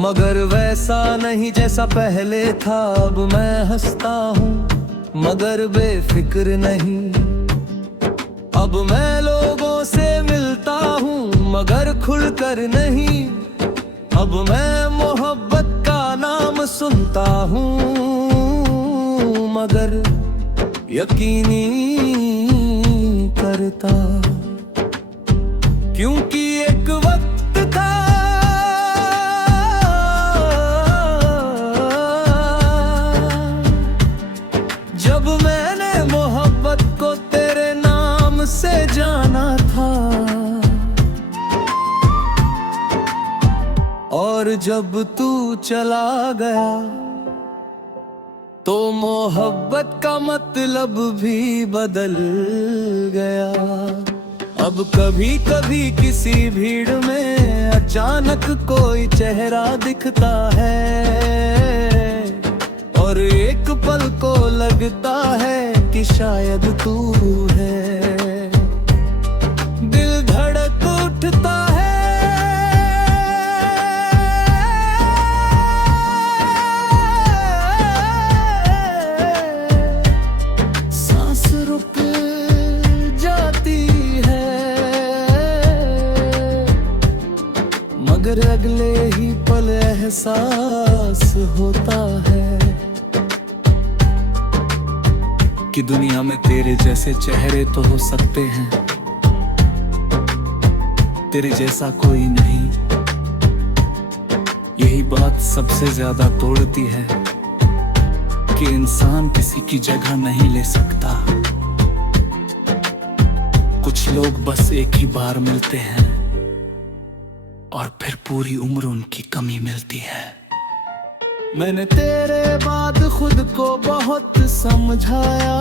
मगर वैसा नहीं जैसा पहले था। अब मैं हंसता हूँ मगर बेफिक्र नहीं। अब मैं लोगों से मिलता हूँ मगर खुलकर नहीं। अब मैं मोहब्बत का नाम सुनता हूँ मगर यकीनी करता। क्योंकि एक वक्त था जब मैंने मोहब्बत को तेरे नाम से जाना था। और जब तू चला गया तो मोहब्बत का मतलब भी बदल गया। अब कभी कभी किसी भीड़ में अचानक कोई चेहरा दिखता है और एक पल को लगता है कि शायद तू है। दिल धड़क उठता है मगर अगले ही पल एहसास होता है कि दुनिया में तेरे जैसे चेहरे तो हो सकते हैं, तेरे जैसा कोई नहीं। यही बात सबसे ज्यादा तोड़ती है कि इंसान किसी की जगह नहीं ले सकता। कुछ लोग बस एक ही बार मिलते हैं और फिर पूरी उम्र उनकी कमी मिलती है। मैंने तेरे बाद खुद को बहुत समझाया,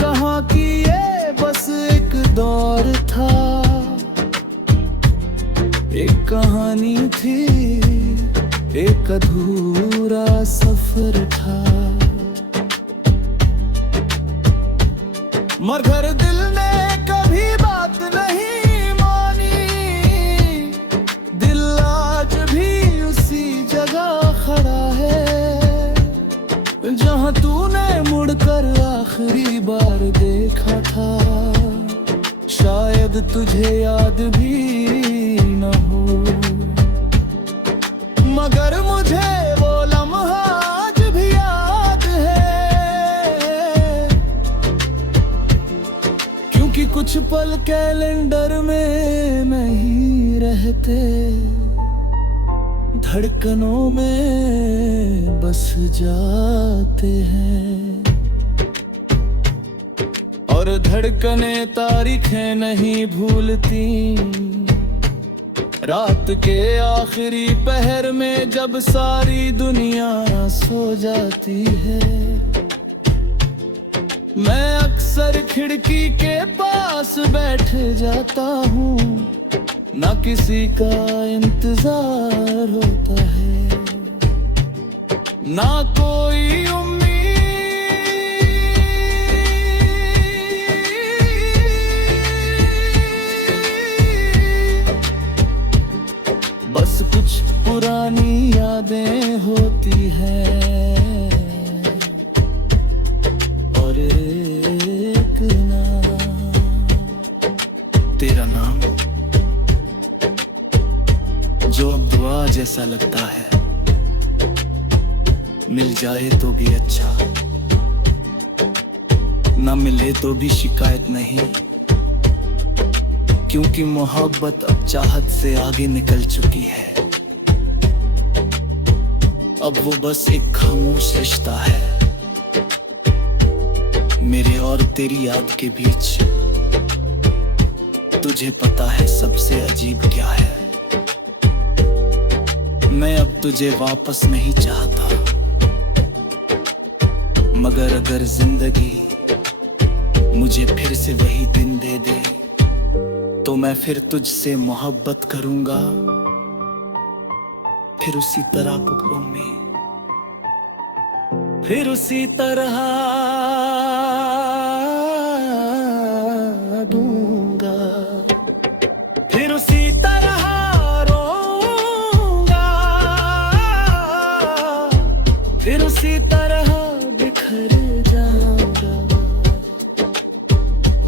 कहा कि ये बस एक दौर था, एक कहानी थी, एक अधूरा सफर था। मगर दिल ने कभी बात नहीं जहाँ तूने मुड़कर आखिरी बार देखा था। शायद तुझे याद भी न हो, मगर मुझे वो लम्हा आज भी याद है। क्योंकि कुछ पल कैलेंडर में नहीं रहते, धड़कनों में बस जाते हैं। और धड़कने तारीखें नहीं भूलती, रात के आखिरी पहर में जब सारी दुनिया सो जाती है। मैं अक्सर खिड़की के पास बैठ जाता हूँ, ना किसी का इंतजार होता है, ना कोई उम्मीद। बस कुछ पुरानी यादें होती हैं और एक नाम, तेरा नाम जो अब दुआ जैसा लगता है। मिल जाए तो भी अच्छा, ना मिले तो भी शिकायत नहीं। क्योंकि मोहब्बत अब चाहत से आगे निकल चुकी है। अब वो बस एक खामोश रिश्ता है मेरे और तेरी याद के बीच। तुझे पता है सबसे अजीब क्या है? मैं अब तुझे वापस नहीं चाहता, मगर अगर जिंदगी मुझे फिर से वही दिन दे दे तो मैं फिर तुझसे मोहब्बत करूंगा, फिर उसी तरह पुकारूं में, फिर उसी तरह दूंगा, फिर उसी तरह रोऊंगा।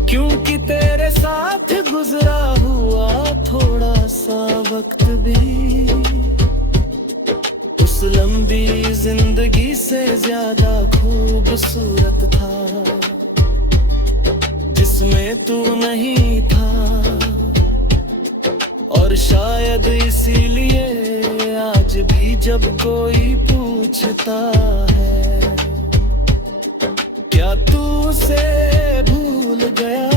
क्योंकि तेरे साथ गुजरा हुआ थोड़ा सा वक्त भी उस लंबी जिंदगी से ज्यादा खूबसूरत था, जिसमें तू नहीं था। और शायद इसीलिए आज भी जब कोई पूछता है क्या तू उसे भूल गया,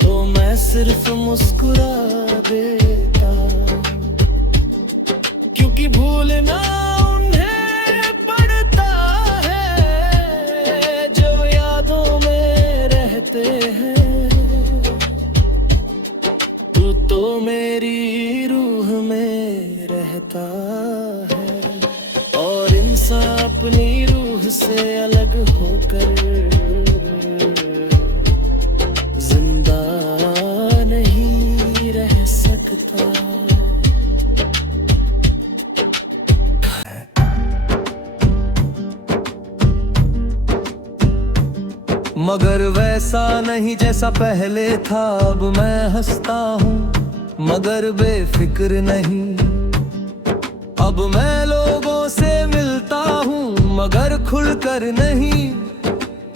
तो मैं सिर्फ मुस्कुरा देता, क्योंकि भूलना उन्हें पड़ता है जो यादों में रहते हैं। तू तो मेरी रूह में रहता है, और इंसान अपनी रूह से अलग होकर जिंदा नहीं रह सकता। मगर वैसा नहीं जैसा पहले था, अब मैं हंसता हूँ मगर बेफिक्र नहीं। अब मैं लोगों से मिलता हूँ मगर खुलकर नहीं।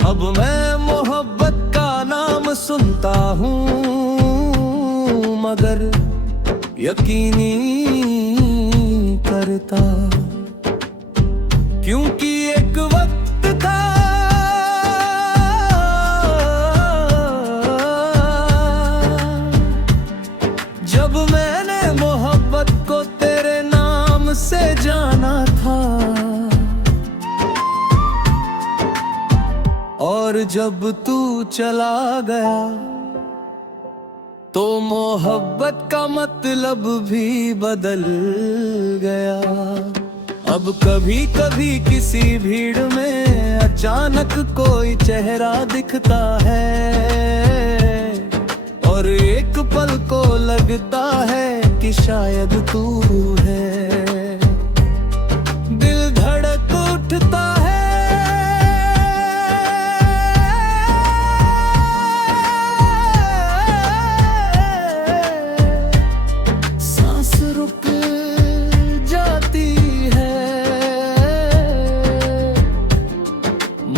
अब मैं मोहब्बत का नाम सुनता हूँ मगर यकीनी करता, क्योंकि एक वक्त था जब मैंने मोहब्बत को तेरे नाम से जाना था, और जब तू चला गया तो मोहब्बत का मतलब भी बदल गया। अब कभी कभी किसी भीड़ में अचानक कोई चेहरा दिखता है, और एक पल को लगता है कि शायद तू है। दिल धड़क उठता है, सांस रुक जाती है,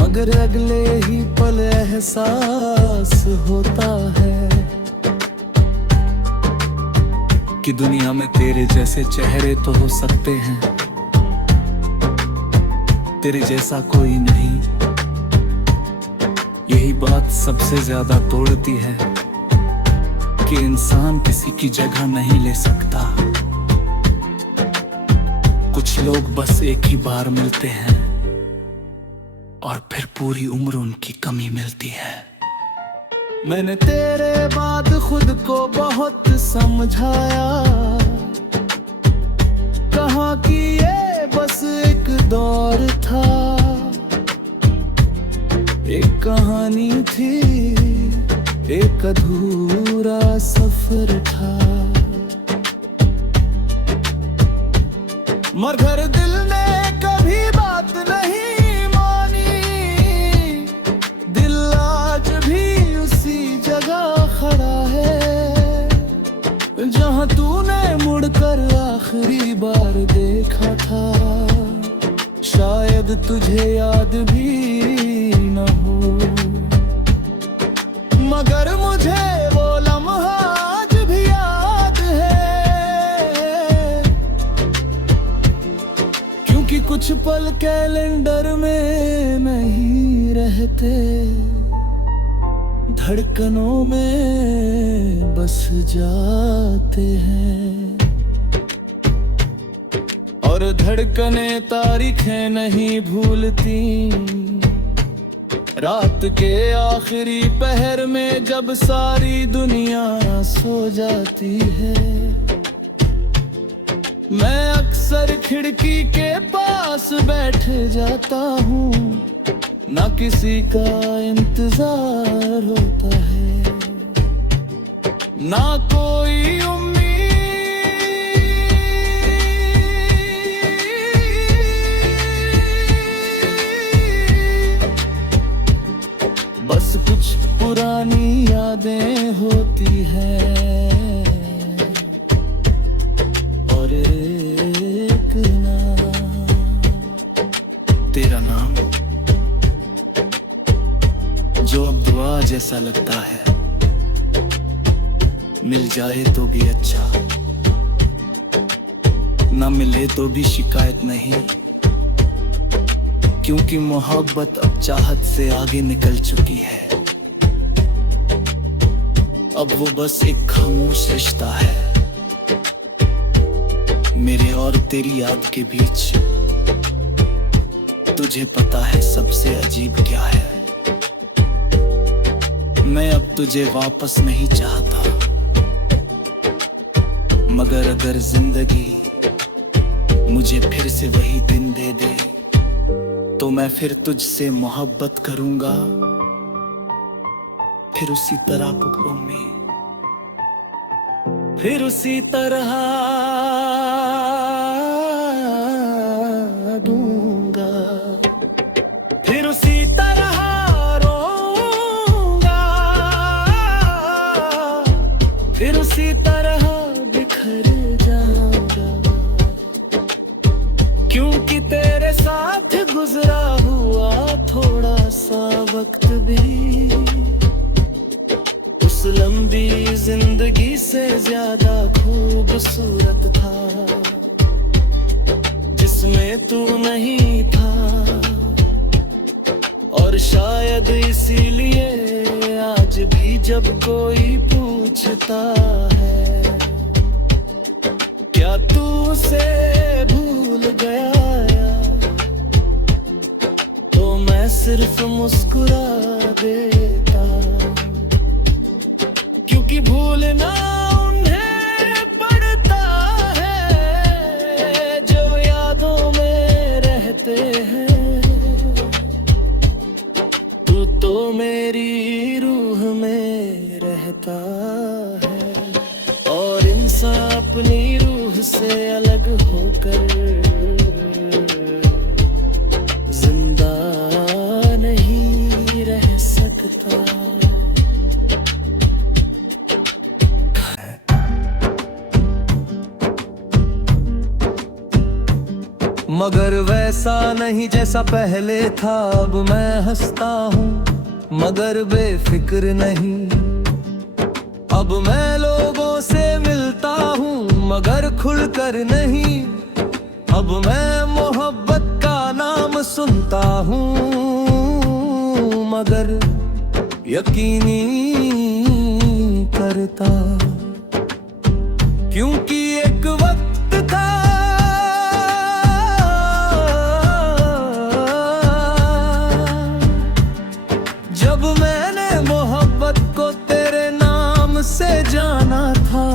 मगर अगले ही पल एहसास होता है कि दुनिया में तेरे जैसे चेहरे तो हो सकते हैं, तेरे जैसा कोई नहीं। यही बात सबसे ज्यादा तोड़ती है कि इंसान किसी की जगह नहीं ले सकता। कुछ लोग बस एक ही बार मिलते हैं और फिर पूरी उम्र उनकी कमी मिलती है। मैंने तेरे बाद खुद को बहुत समझाया, कहा कि ये बस एक दौर था, एक कहानी थी, एक अधूरा सफर था। मगर दिल ने कभी बात नहीं मानी, दिल आज भी उसी जगह खड़ा है जहां तूने मुड़कर आखिरी बार देखा था। शायद तुझे याद भी न हो, मगर मुझे वो लम्हा आज भी याद है, क्योंकि कुछ पल कैलेंडर में नहीं रहते, धड़कनों में बस जाते हैं। और धड़कने तारीखें नहीं भूलती, रात के आखिरी पहर में जब सारी दुनिया सो जाती है। मैं अक्सर खिड़की के पास बैठ जाता हूँ, ना किसी का इंतजार होता है, ना कोई उम्मीद। बस कुछ पुरानी यादें होती हैं और एक नाम, तेरा नाम जो अब दुआ जैसा लगता है। मिल जाए तो भी अच्छा, ना मिले तो भी शिकायत नहीं, क्योंकि मोहब्बत अब चाहत से आगे निकल चुकी है। अब वो बस एक खामोश रिश्ता है मेरे और तेरी याद के बीच। तुझे पता है सबसे अजीब क्या है? मैं अब तुझे वापस नहीं चाहता, मगर अगर जिंदगी मुझे फिर से वही दिन दे दे तो मैं फिर तुझसे मोहब्बत करूंगा, फिर उसी तरह टुकड़ों में, फिर उसी तरह दूंगा, फिर उसी तरह रोऊंगा, फिर उसी तरह बिखर जाऊंगा, क्योंकि तेरे साथ गुजरा हुआ थोड़ा सा वक्त भी उस लंबी जिंदगी से ज्यादा खूबसूरत था, जिसमें तू नहीं था। और शायद इसीलिए आज भी जब कोई पूछता है क्या तू उसे भूल गया, मैं सिर्फ मुस्कुरा देता, क्योंकि भूलना उन्हें पड़ता है जो यादों में रहते हैं। तू तो मेरी रूह में रहता है और इंसान अपनी रूह से अलग होकर मगर वैसा नहीं जैसा पहले था। अब मैं हंसता हूँ मगर बेफिक्र नहीं, अब मैं लोगों से मिलता हूँ मगर खुलकर नहीं, अब मैं मोहब्बत का नाम सुनता हूँ मगर यकीनी करता, क्योंकि एक वक्त था जब मैंने मोहब्बत को तेरे नाम से जाना था,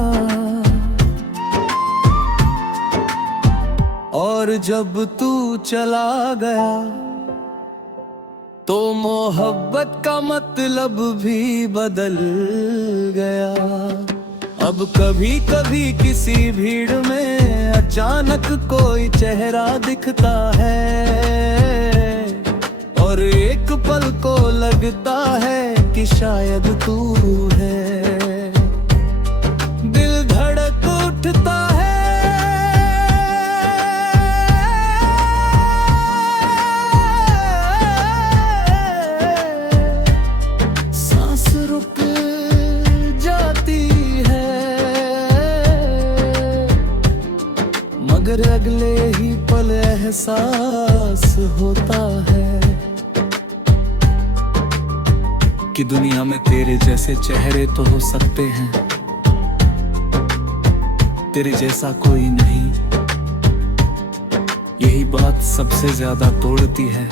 और जब तू चला गया तो मोहब्बत का मतलब भी बदल गया। अब कभी कभी किसी भीड़ में अचानक कोई चेहरा दिखता है और एक पल को लगता है कि शायद तू है। दिल धड़क उठता है, सांस रुक जाती है, मगर अगले ही पल एहसास होता है कि दुनिया में तेरे जैसे चेहरे तो हो सकते हैं, तेरे जैसा कोई नहीं। यही बात सबसे ज्यादा तोड़ती है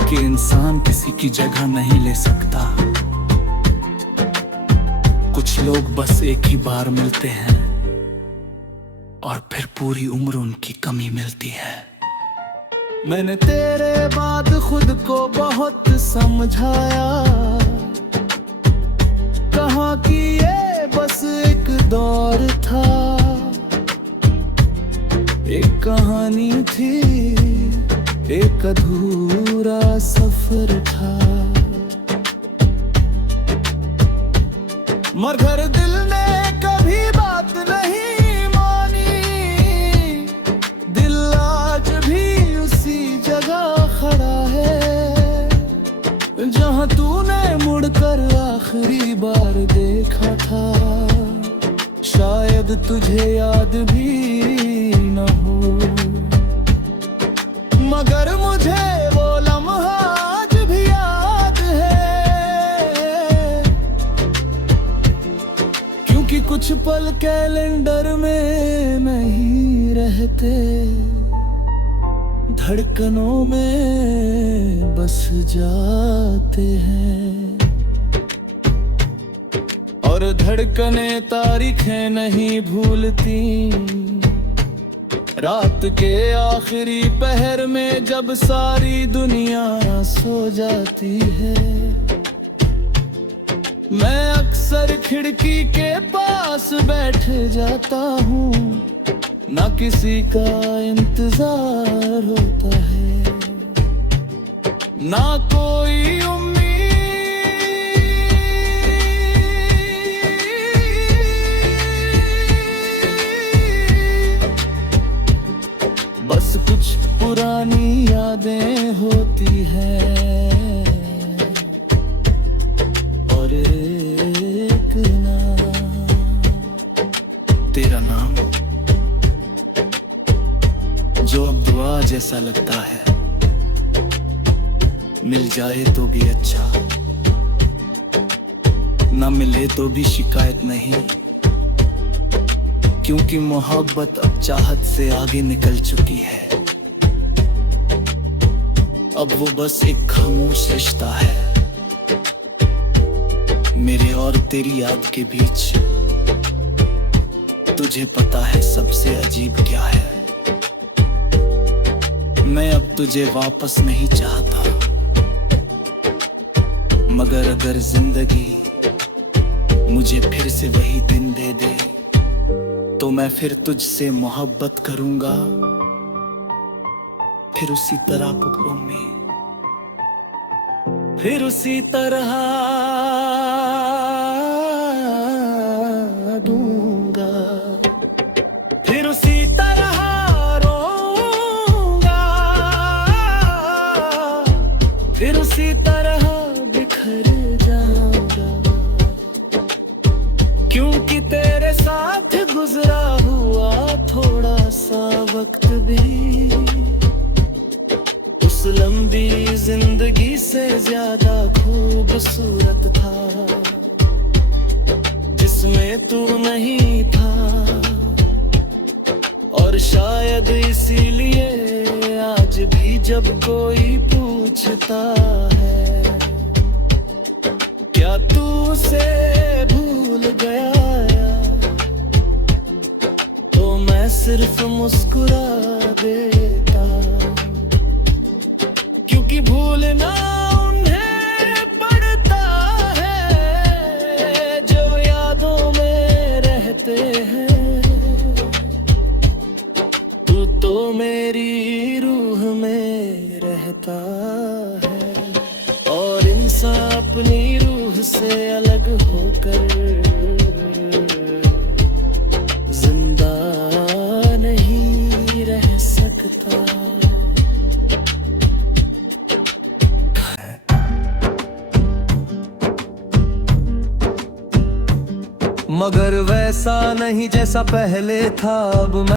कि इंसान किसी की जगह नहीं ले सकता। कुछ लोग बस एक ही बार मिलते हैं और फिर पूरी उम्र उनकी कमी मिलती है। मैंने तेरे बाद खुद को बहुत समझाया, कहा कि ये बस एक दौर था, एक कहानी थी, एक अधूरा सफर था। मगर दिल ने कभी बात नहीं मानी, दिल आज भी उसी जगह खड़ा है जहां तूने मुड़कर आखिरी बार देखा था। शायद तुझे याद भी न हो, मगर मुझे वो लम्हा आज भी याद है, क्योंकि कुछ पल कैलेंडर में नहीं रहते, धड़कनों में बस जाते हैं। और धड़कने तारीखें नहीं भूलती, रात के आखिरी पहर में जब सारी दुनिया सो जाती है। मैं अक्सर खिड़की के पास बैठ जाता हूँ, ना किसी का इंतजार होता है, ना कोई उम्मीद, बस कुछ पुरानी यादें होती हैं और एक नाम, तेरा नाम जो अब दुआ जैसा लगता है। मिल जाए तो भी अच्छा, ना मिले तो भी शिकायत नहीं, क्योंकि मोहब्बत अब चाहत से आगे निकल चुकी है। अब वो बस एक खामोश रिश्ता है मेरे और तेरी याद के बीच। तुझे पता है सबसे अजीब क्या है? मैं अब तुझे वापस नहीं चाहता, मगर अगर जिंदगी मुझे फिर से वही दिन दे दे तो मैं फिर तुझसे मोहब्बत करूंगा, फिर उसी तरह पुकारूंगी, फिर उसी तरह दूंगा, फिर उसी तरह रोऊंगा, फिर उसी तरह बिखर जाऊंगा, क्योंकि तेरे साथ गुजरा हुआ थोड़ा सा वक्त भी उस लंबी जिंदगी से ज्यादा खूबसूरत था, जिसमें तू नहीं था। और शायद इसीलिए आज भी जब कोई पूछता है क्या तू उसे भूल गया, सिर्फ मुस्कुरा देता, क्योंकि भूलना उन्हें पड़ता है जो यादों में रहते हैं। तू तो मेरी रूह में रहता है, और इंसान अपनी रूह से अलग होकर मगर वैसा नहीं जैसा पहले था। अब मैं